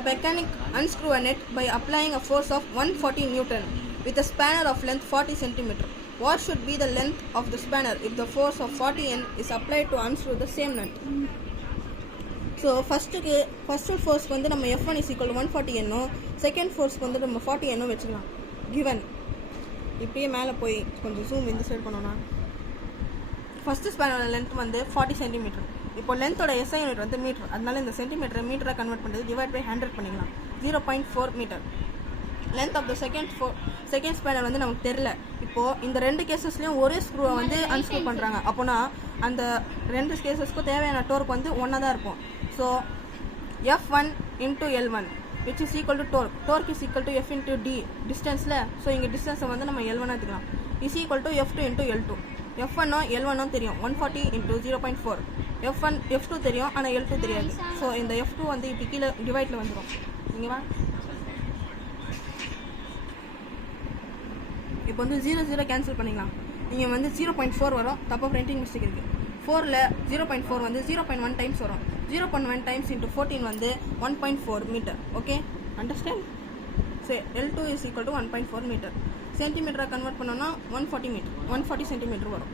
A mechanic unscrew a net by applying a force of 140 Newton with a spanner of length 40 cm. What should be the length of the spanner if the force of 40 N is applied to unscrew the same nut? So first ஃபோர்ஸ்க்கு வந்து நம்ம F1 is equal to 140 N, second ஃபோர்ஸ்க்கு வந்து நம்ம 40 N வச்சுக்கலாம். Given இப்படியே மேலே போய் கொஞ்சம் ஜூம் இந்த சைடு பண்ணோன்னா ஃபஸ்ட்டு ஸ்பேனோட லென்த் வந்து 40 சென்டிமீட்டர். இப்போ லென்த்தோட SI யூனிட் வந்து மீட்டர், அதனால இந்த சென்டிமீட்டரை மீட்டராக கன்வெர்ட் பண்ணுறது டிவைட் பை 100 பண்ணிக்கலாம். 0.4 மீட்டர். Length of the second spanner வந்து நமக்கு தெரில. இப்போது இந்த ரெண்டு கேசஸ்லேயும் ஒரே ஸ்க்ரூவை வந்து அன்ஸ்க்ரூ பண்ணுறாங்க. அப்போனா அந்த ரெண்டு கேசஸ்க்கும் தேவையான டோர்க் வந்து ஒன்றா தான் இருக்கும். So F1 into L1 which is equal to torque. Torque is equal to F into D டிஸ்டன்ஸில். ஸோ இங்கே டிஸ்டன்ஸை வந்து நம்ம L1 எடுத்துக்கலாம். is equal to F2 into L2. F1 L1 தெரியும், 140 into 0.4. F2 தெரியும், ஆனால் L2 தெரியாது. ஸோ இந்த F2 வந்து இப்படி கீழே டிவைட்டில் வந்துடும். இங்கே வா, இப்போ வந்து 0 கேன்சல் பண்ணிக்கலாம். இங்கே வந்து 0.4 வரும், தப்பாக பிரிண்டிங் மிஸ்டேக் இருக்குது. 4ல் 0.4 வந்து 0.1 டைம்ஸ் வரும். 0.1 டைம்ஸ் இன்ட்டு 14 வந்து 1.4 மீட்டர். Okay, understand? சரி, L2 is equal to 1.4 metre. சென்டிமீட்டராக கன்வெர்ட் பண்ணோன்னா 140 சென்டிமீட்டர் வரும்.